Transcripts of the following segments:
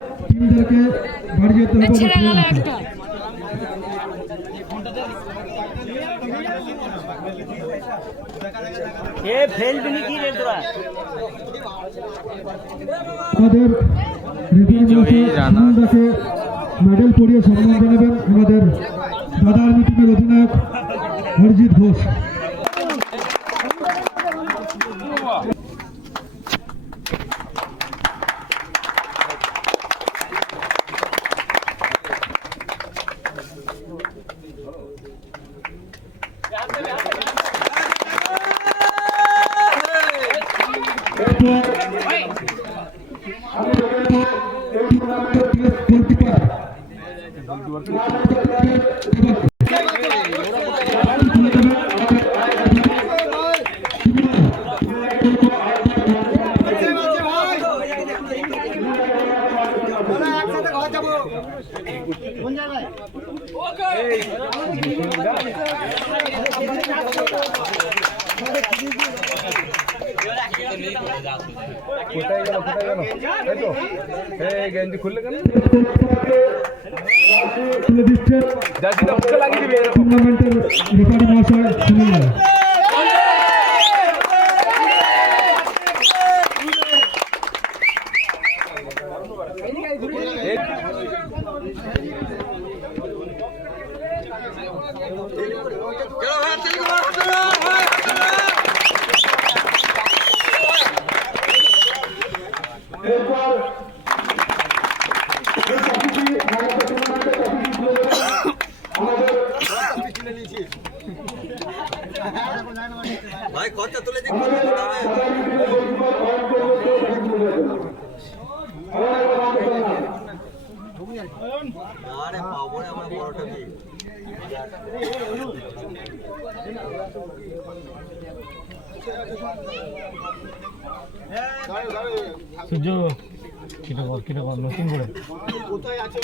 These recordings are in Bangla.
টিমদেরকে বাড়ি যেতে হবে। ছেড়ে গেল একটা। এ ফেলবি কি রে তোরা? আমাদের বিজয়ী রানারকে মেডেল পরিয়ে সম্মান জানাবেন আমাদের দাদা আর্মি টিমের অধিনায়ক হরজিৎ ঘোষ। গেঞ্জি খুললে কেন? তুলে দিচ্ছেন টুর্নামেন্টের রেফারি মহাশয় সুনীল রায়। ভাই খরচা তুলে দিন। আরে পাবো রে আমার বড়টা কি সূর্য কিটা কর নতুন করে কোথায় আছে?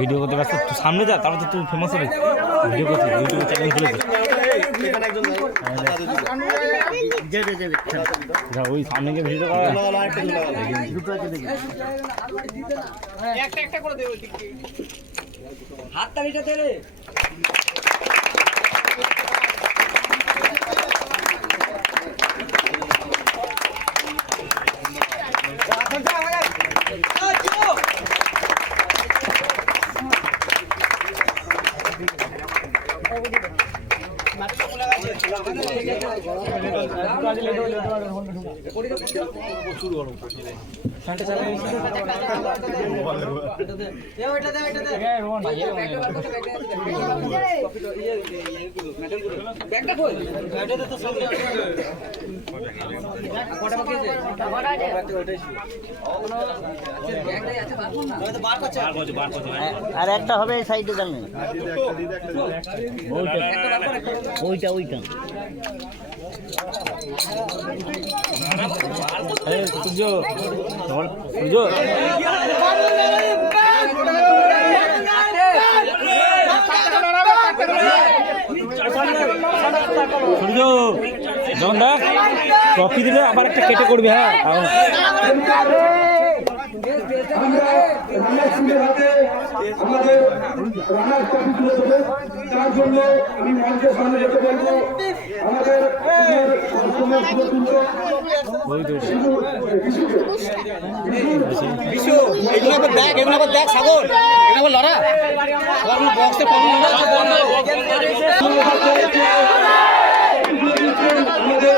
ভিডিও করতে ব্যস্ত, সামনে যা, তারপর তো তুই ফেমাস হবে। ভিডিও করতে ইউটিউবে চ্যানেল খুলে দে, ওই সামনে গিয়ে ভিডিও করা একটা করে দেবো হাতটা নিচে রে। আর একটা হবে এই সাইডে জানেন, ওইটা ওইটা সূর্য সূর্য সূর্য যখন দেখ ট্রফি দিলে আবার একটা কেটে করবি। হ্যাঁ আমাদের রানার্স ট্রফি তুলে দেবে, তার জন্য আমি মঞ্চের সামনে যেতে বলবো আমাদের এগুলো দেখ সাগর, এগুলো লড়া বক্সে আমাদের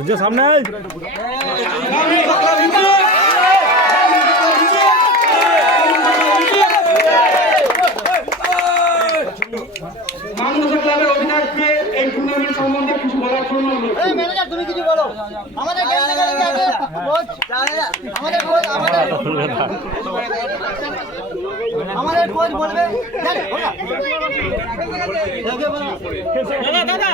সূর্য সামনে মানবতা ক্লাবের অধিনায়ককে এই টুর্নামেন্ট সম্বন্ধে কিছু বলার জন্য অনুরোধ করছি। ম্যানেজার তুমি কিছু বলো আমাদের গেম থেকে আগে কোচ আমাদের কোচ আমাদের কোচ বলবে জানে দাদা দাদা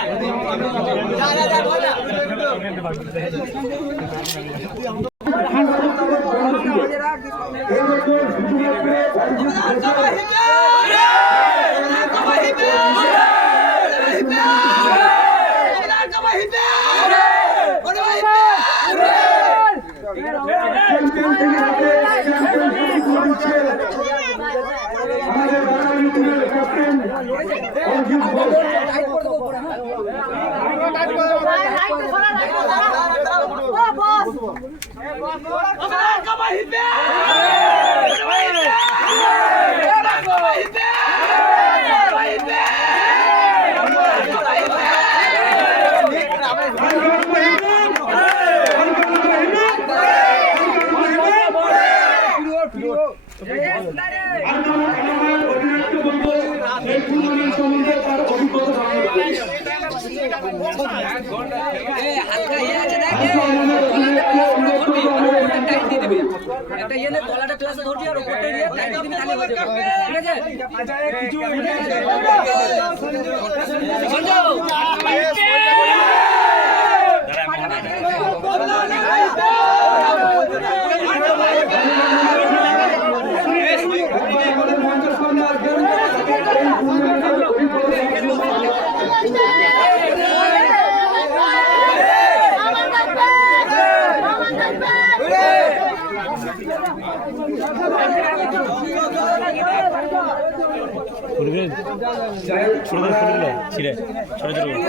আমাদের বাঙালি টিমের ক্যাপ্টেন অর্জুন ঘোষ। অধিনায়ককে বলবো এই টুর্নামেন্ট সম্বন্ধে তার অভিজ্ঞতা ছিঁড়ে ছোট ছোট বলে